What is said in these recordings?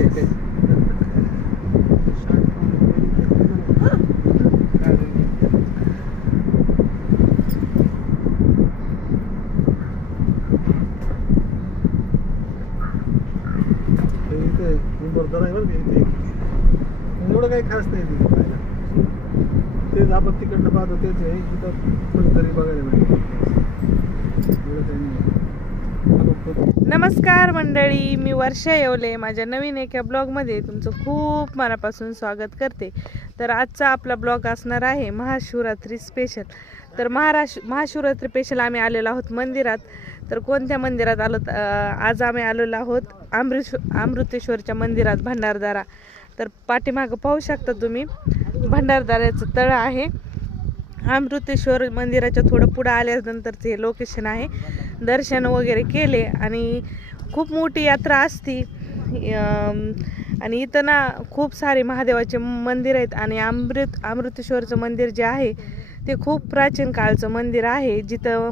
एवढं काही खास नाही तिथे पाहायला. तेच आपण तिकडनं पाहतो तेच आहे. इथं कुठेतरी बघायला मिळतं एवढं काही नाही हा बघतो नमस्कार मंडळी मी वर्षा येवले माझ्या नवीन एका ब्लॉगमध्ये तुमचं खूप मनापासून स्वागत करते. तर आजचा आपला ब्लॉग असणार आहे महाशिवरात्री स्पेशल तर महाराष्ट्र महाशिवरात्री स्पेशल आम्ही आलेलो आहोत मंदिरात. तर कोणत्या मंदिरात आलो आज आम्ही आलेलो आहोत? अमृश अमृतेश्वरच्या मंदिरात भंडारदारा. तर पाठीमागं पाहू शकता तुम्ही भंडारदाराचं तळ आहे. अमृतेश्वर मंदिराच्या थोडं पुढं आल्यानंतरचं हे लोकेशन आहे. दर्शन वगैरे केले आणि खूप मोठी यात्रा असती. आणि इथं ना खूप सारे महादेवाचे मंदिर आहेत आणि अमृत अमृतेश्वरचं मंदिर जे आहे ते खूप प्राचीन काळचं मंदिर आहे. जिथं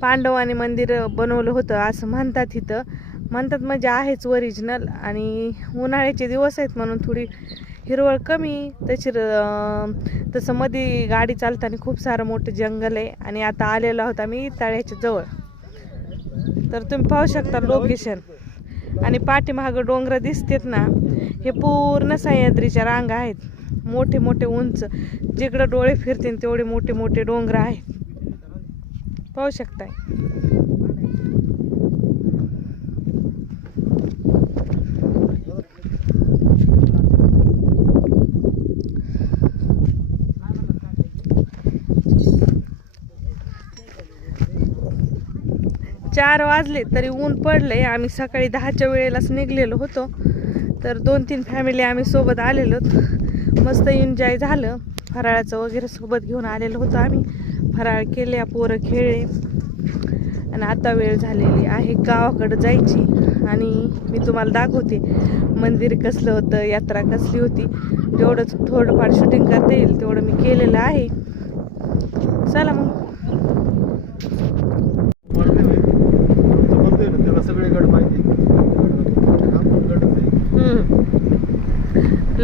पांडवांनी मंदिर बनवलं होतं असं म्हणतात इथं. म्हणतात म्हणजे आहेच ओरिजिनल आणि उन्हाळ्याचे दिवस आहेत म्हणून थोडी हिरवळ कमी. तशी तसं मध्ये गाडी चालताना खूप सारं मोठं जंगल आहे आणि आता आलेलो आहोत आम्ही तळ्याच्या जवळ. तर तुम्ही पाहू शकता लोकेशन आणि पाठीमागं डोंगर दिसतेत ना हे पूर्ण सह्याद्रीच्या रांगा आहेत. मोठे मोठे उंच. जिकडं डोळे फिरतील तेवढे मोठे मोठे डोंगर आहेत. पाहू शकताय. चार वाजले तरी ऊन पडलंय. आम्ही सकाळी दहाच्या वेळेलाच निघलेलो होतो. तर दोन तीन फॅमिली आम्ही सोबत आलेलो. मस्त एन्जॉय झालं. फराळाचं वगैरे सोबत घेऊन आलेलो होतो आम्ही. फराळ केले पोरं खेळले. आणि आता वेळ झालेली आहे गावाकडं जायची. आणि मी तुम्हाला दाखवते मंदिर कसलं होतं यात्रा कसली होती. जेवढं थोडंफार शूटिंग करता येईल तेवढं मी केलेलं आहे. चला मग वाटते नाही तुमचं म्हणतोय ना त्याला सगळे गड माहिती हा पण गडच आहे हम्म.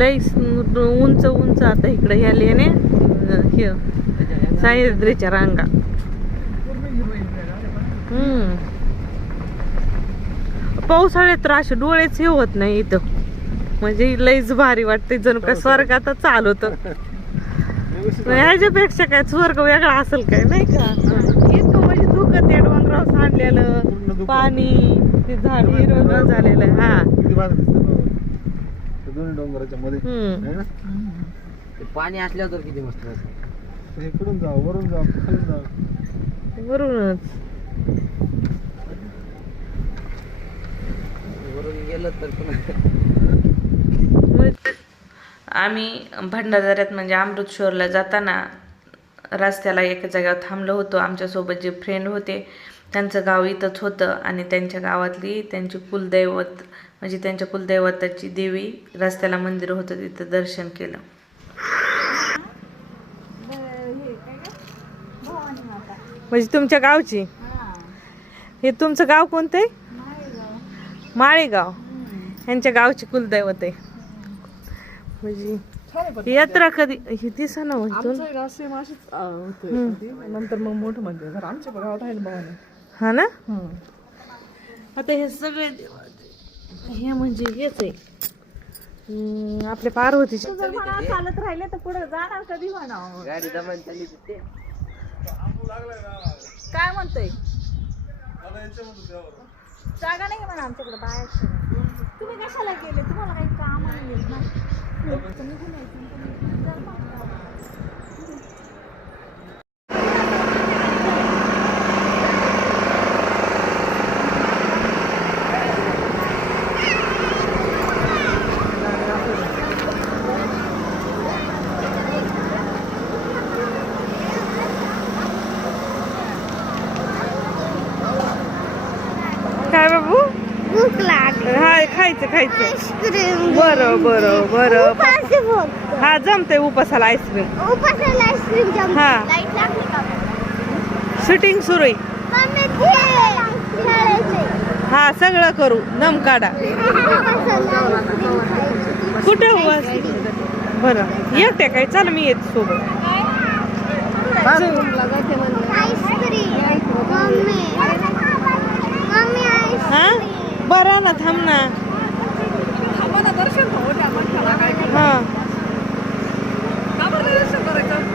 लई स- उंच उंच आता इकडे ह्या लेणे हे सह्याद्रीच्या रांगा. हम्म. पावसाळ्यात तर असे डोळेच हे होत नाही इथं. म्हणजे लईच भारी वाटते जणू काय स्वर्गातच चालू होतं व्यवस्थित ह्याच्यापेक्षा काय स्वर्ग वेगळा असेल काय नाही का? इतकं म्हणजे धुकं ते डोंगरावर पूर्ण सांडलेलं. पाणी ते झाड हिरवं झालेलं हा. दोन्ही डोंगराच्या मध्ये. हम्म. आहे ना? ते पाणी असल्यावर तर किती मस्त वाटतं. तर इकडून जाऊ वरून जाऊ खाली जाऊ वरूनच. वरून गेलं तर पण आम्ही भंडारदऱ्यात म्हणजे अमृतसरला जाताना रस्त्याला एका जागेवर थांबलो होतो. आमच्यासोबत जे फ्रेंड होते त्यांचं गाव इथंच होतं आणि त्यांच्या गावातली त्यांची कुलदैवत म्हणजे त्यांच्या कुलदैवताची देवी रस्त्याला मंदिर होतं तिथं दर्शन केलं. म्हणजे तुमच्या गावची? हे तुमचं गाव कोणतं आहे? माळेगाव. यांच्या गावची कुलदैवत आहे. म्हणजे यात्रा कधी अं, होते आधी. नंतर मग मोठं मंदिर. आमच्या गावात आहे ना भवानी हा ना? आता हे सगळे हे म्हणजे हेच आहे. हम्म, आपले पार्वतीचे चालत राहिले तर पुढे जाणार कधी म्हणावं गाडी दमान चालली ते काय म्हणतोय? जागा नाही म्हणा आमच्याकडे बाहेर तुम्ही कशाला गेले? तुम्हाला काही काम नाही तुम्ही कुठे आहे? तुम्ही जर मग- काय बाबू भूक लागली हा खायचं खायचं. बरं बरं बरं. हा जमतंय उपासाला आईस्क्रीम. जमते हा. लाइट लागली का? शूटिंग सुरू हा सगळं करू. दम काढा. कुठे उभास बरं. एकट्या काय? चल मी येते सोबत. हा? बरं ना थांब ना. हा.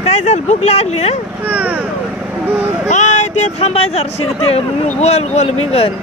काय झालं? भूक लागली ना काय ते थांबाय जरशी ते गोल गोल मिगन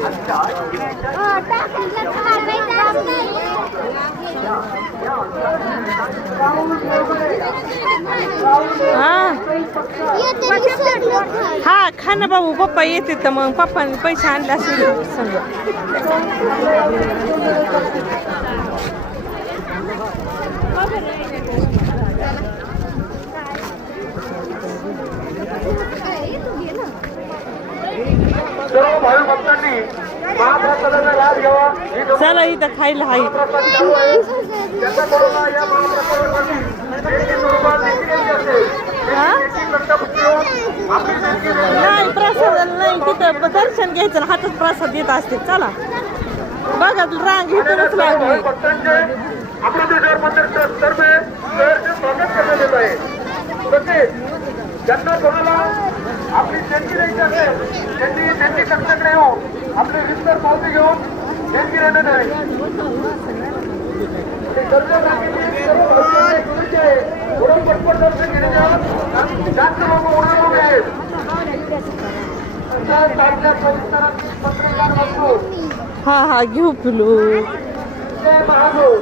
हा, टाकलं खायचं हा येते मी सगळं खायला. हा खा ना बाबू पप्पा येते तर मग पप्पाने पैसे आणले असेल संग सर्व भाविक भक्तांनी महाप्रसादाचा लाभ घ्यावा. ही चला इथं खायला हाय. चालू आहे. त्याचा कोरोना या महाप्रसादासाठी देणगी स्वरूपात देखील येत असेल. हा? देणगी दत्तपुत्र येऊन आपली देणगी देण्यासाठी नाही प्रसाद नाही तिथं दर्शन घ्यायचं आणि हातात प्रसाद देत असते चला. बघा रांग इथूनच लागली ज्यांना कोणाला आपली देणगी द्यायची असेल त्यांनी देणगी कक्षाकडे येऊन आपले विस्तार पावती घेऊन देणगी देण्यात आहे. पुढं पटपट दर्शन घेण्याच्या जास्त लोक उभे आहेत. पत्रकार बंधू हा हा घेऊ पिलू? जय महादेव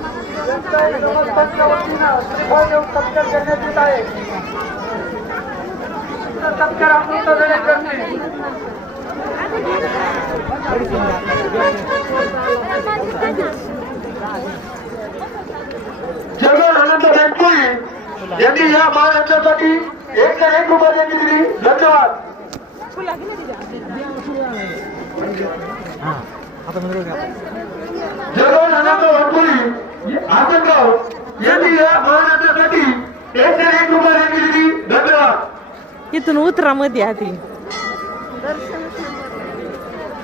यांच्या समस्तांच्या वतीनं श्रीफळ देऊन सत्कार करण्यात येत आहे तर सत्कार अमृतवेळे करतील जगन आनंद बँकुळी यांनी या महाराष्ट्रासाठी एक तर एक रुपया देणगी दिली धन्यवाद जगन आनंद बँकुळी आसनगाव यांनी या महाराष्ट्रासाठी एक तर एक रुपया देणगी दिली धन्यवाद इथून उतरा मध्ये आधी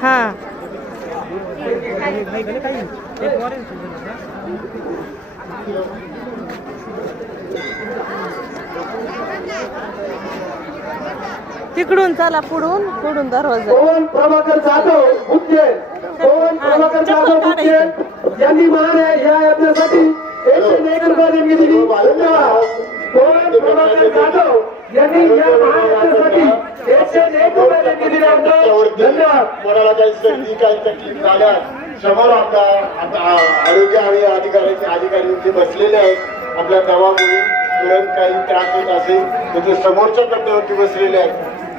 हा तिकडून चला पुढून पुढून दरवाजा. पवन प्रभाकर जाधव मुख्य. पवन प्रभाकर जाधव मुख्य. यांनी महान या यज्ञासाठी एकशे एक रुपया देणगी दिली. धन्यवाद पवन प्रभाकर जाधव यांनी या महायज्ञासाठी एकशे एक रुपया देणगी दिली धन्यवाद. कोणाला काही सर्दी काही तकलीफ झाल्यास समोर आपला आता आरोग्य आणि अधिकाऱ्याचे अधिकारी इथे बसलेले आहेत. आपल्या दवामुळे तुरंत काही त्रास होत असेल तर ते समोरच्या कट्ट्यावरती बसलेले आहेत.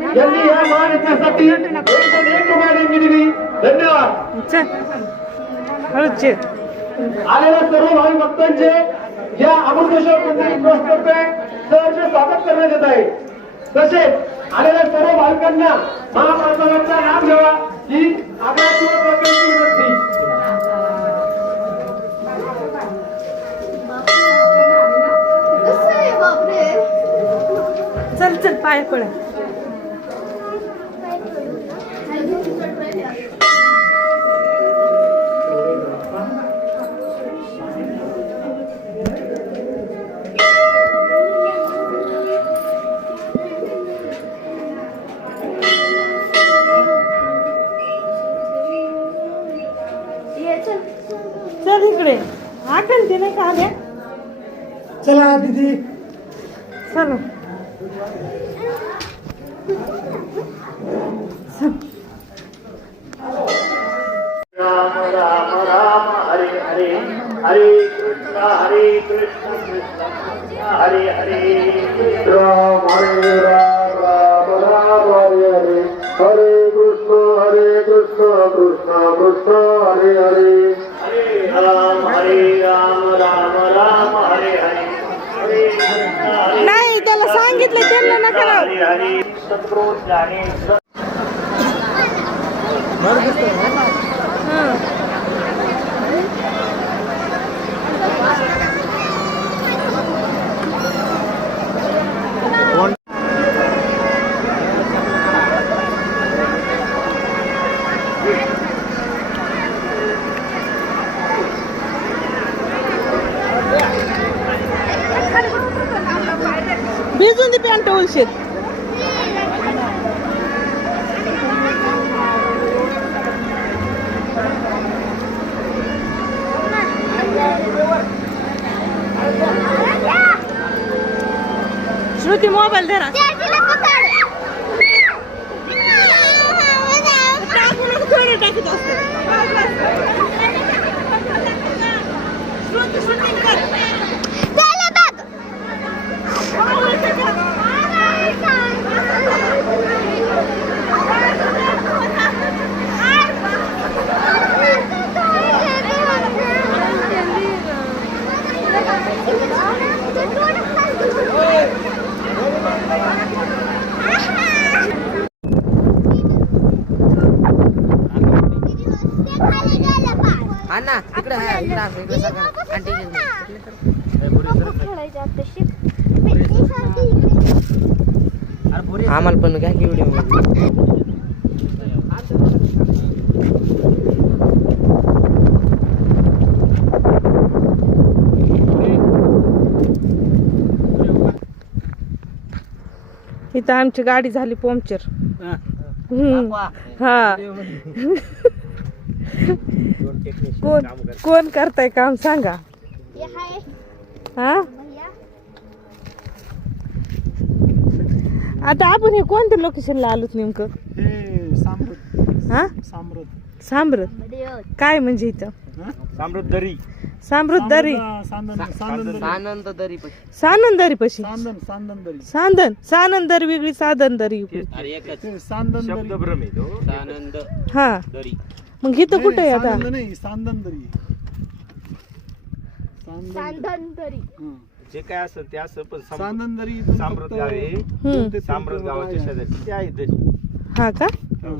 यांनी या दिली. धन्यवाद. आलेल्या सर्व भावी भक्तांचे या अमृतेश्वर मंदिर ट्रस्टतर्फे सहर्ष स्वागत करण्यात येत आहे. तसेच आलेल्या सर्व भाविकांना घ्यावा ही लोकांची विनंती. चल चल पाय पड चला दीदी सद्गुरु जाणे बरं दिसतंय ना? हं. भिजून दे पॅन्ट उलशीत श्रुती मोबाईल धरा टाकू नको थोडं टाकीत असते श्रुती शूटिंग कर हा ना इकडे हा इकडे. आंटी आम्हाला पण घ्या की व्हिडिओ इथं आमची गाडी झाली पंक्चर. हा. कोण कोण करताय काम सांगा. हा आता आपण हे कोणत्या लोकेशनला आलोत नेमकं? हे साम्रत. हा? साम्रत. सांबरत काय म्हणजे इथं? साम्रत दरी. सांबरत दरी. तरी पण. सानंद दरी पशी. सांदन सांदन दरी. सांदन सानंद दरी वेगळी साधन दरी. दरी. आनंद हा. मग इथं कुठे आहे आता सांदन नाही सांदन दरी सांदन हं. जे काय असेल ते असं पण सम- सांदन दरी इथून साम्रत फक्त गाव आहे हम्म. दोन ते तीन किलोमीटर गावाच्या आहे. शेजारी ते आहे. हा का हं.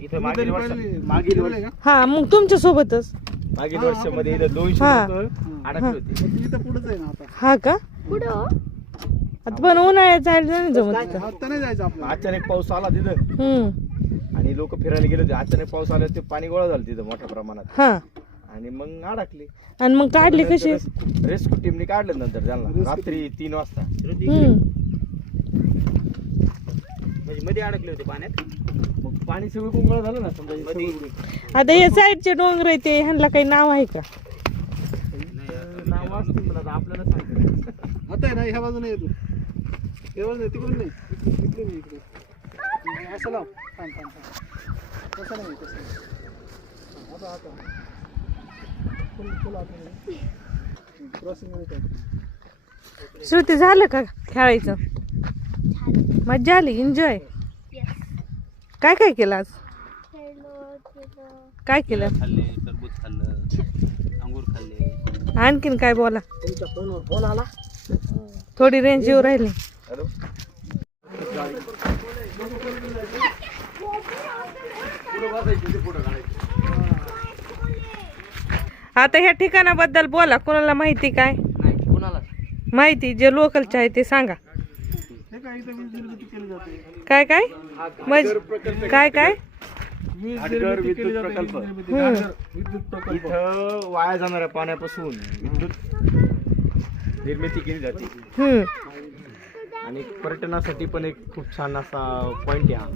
इथं तुम्ही मागील तरी वर्ष मागील वर्ष का? हा मग तुमच्या सोबतच मागील हा, वर्षामध्ये आपण इथं दोनशे हा. लोक अडकले होते मग इथं पुढेच आहे ना आता हा का आता पण उन्हाळ्यात जायला नाही जमत. आता नाही जायचं आपल्याला अचानक पाऊस आला तिथं हम्म आणि लोक फिरायला गेले होते. अचानक पाऊस आला ते पाणी गोळा झालं तिथं मोठ्या प्रमाणात. हा. आणि मग अडकले. आणि मग काढली कशी रेस्क्यू टीमने काढलं नंतर त्यांना. रात्री तीन वाजता. म्हणजे मध्ये अडकले होते पाण्यात? मग पाणी सगळं कुंगळ झालं ना समजा हे सगळं. आता हे साईडचे डोंगर आहे ते ह्यांना काही नाव आहे का? नाव वाचतील मला आता आपल्याला सांगितलं. आता आहे ना ह्या बाजूने येतो ह्या बाजूने तिकडून नाही. इकडे नाही इकडे असं लाव. थांब थांब थांब. तसं नाही तसं आता आता फुल फुल आता क्रॉसिंगमध्ये श्रुती झालं का खेळायचं? मज्जा आली एन्जॉय काय काय केलं आज? काय केलं? खाल्ले टरबूज खाल्लं अंगूर खाल्ले. आणखीन काय बोला? फोन आला? थोडी रेंज येऊ राहिली. आता ह्या ठिकाणाबद्दल बोला कोणाला माहिती काय? माहिती जे लोकलचे आहे ते सांगा. हे काय काय? काय मज काय काय? विद्युत प्रकल्प. विद्युत प्रकल्प इथं वाया जाणाऱ्या पाण्यापासून विद्युत निर्मिती केली जाते आणि पर्यटनासाठी पण एक खूप छान असा पॉइंट आहे हा.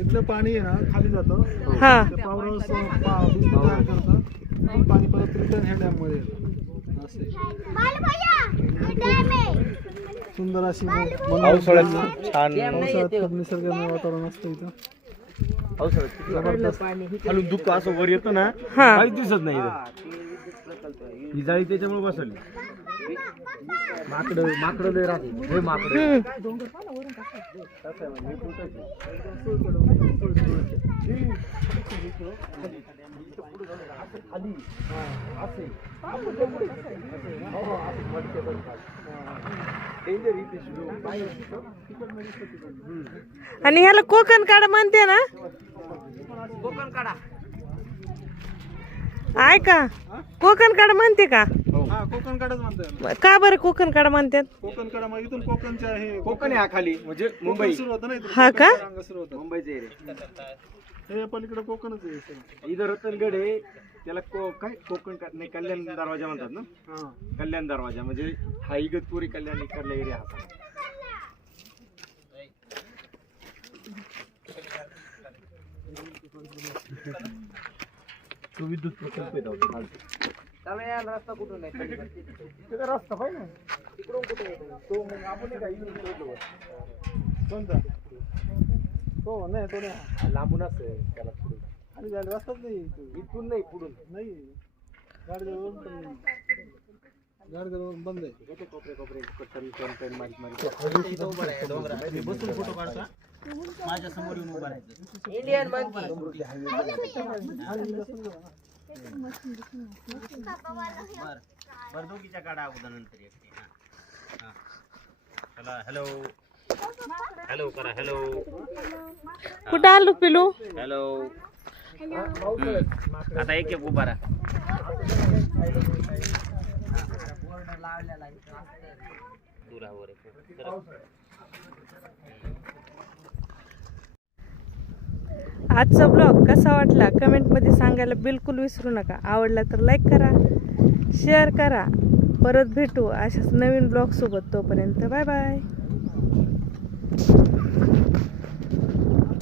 इथलं पाणी आहे ना खाली जातं. हा. पावरावर स- पा- बिजली तयार करतं ते पाणी परत रिटर्न ह्या डॅममध्ये. हे सुंदर अशी पावसाळ्यात छान पावसाळ्यात खूप निसर्गरम्य वातावरण असतं इथं. पावसाळ्यात खालून दुःख असं वर येतं ना हा. काहीच दिसत नाही इथं. ही जाळी त्याच्यामुळे बसवली. माकडं माकडं लय राहते लय माकडं. हम्म आणि ह्याला कोकण काढा म्हणते ना. कोकण काढा. आहे का कोकण काढ म्हणते का? हा. कोकण काढच म्हणतात का बरं कोकण काढ म्हणतात कोकण काढा मग इथून कोकणचे आहे. कोकण आहे हा खाली म्हणजे मुंबई. सुरू होतं ना इथून? हा का? कोकणचं रांगा सुरू होतं मुंबईचे एरिया हे पलीकडे कोकणच आहे सगळं. इथं रतनगड आहे. त्याला को काय? कोकण का- नाही कल्याण दरवाजा म्हणतात ना? हा. कल्याण दरवाजा म्हणजे हा इगतपुरी कल्याण इकडला एरिया हा. सगळा. तो विद्युत प्रकल्प आहे तो खालचा. त्याला यायला रस्ता कुठून नाही तिथं रस्ता पाहिजे ना. तिकडून कुठे येतो? तो मग आपण नाही का इकडून शोधलो बघ. कोणता? तो नाही तो नाही. लांबूनच आहे त्याला पुढे. आणि रस्ताच नाही इथं. इथून नाही पुढून. नाही. गाडीवरून पण नाही. गाडीवरून बंद आहे कोपरे कोपरे कटन टन टन मारीत मारीत बसून फ़ोटो काढता माझ्या समोर येऊन उभा राहायचं इंडियन मंकी बरं दोघीच्या काढा अगोदर नंतर हा. हा. चला हॅलो हॅलो करा हॅलो कुठं आलो पिलू हॅलो आता एक एक उभा राहा दुरावर एक करा. आजचा ब्लॉग कसा वाटला? कमेंटमध्ये सांगायला बिलकुल विसरू नका. आवडला तर लाईक करा शेअर करा. परत भेटू अशाच नवीन ब्लॉग सोबत तोपर्यंत बाय बाय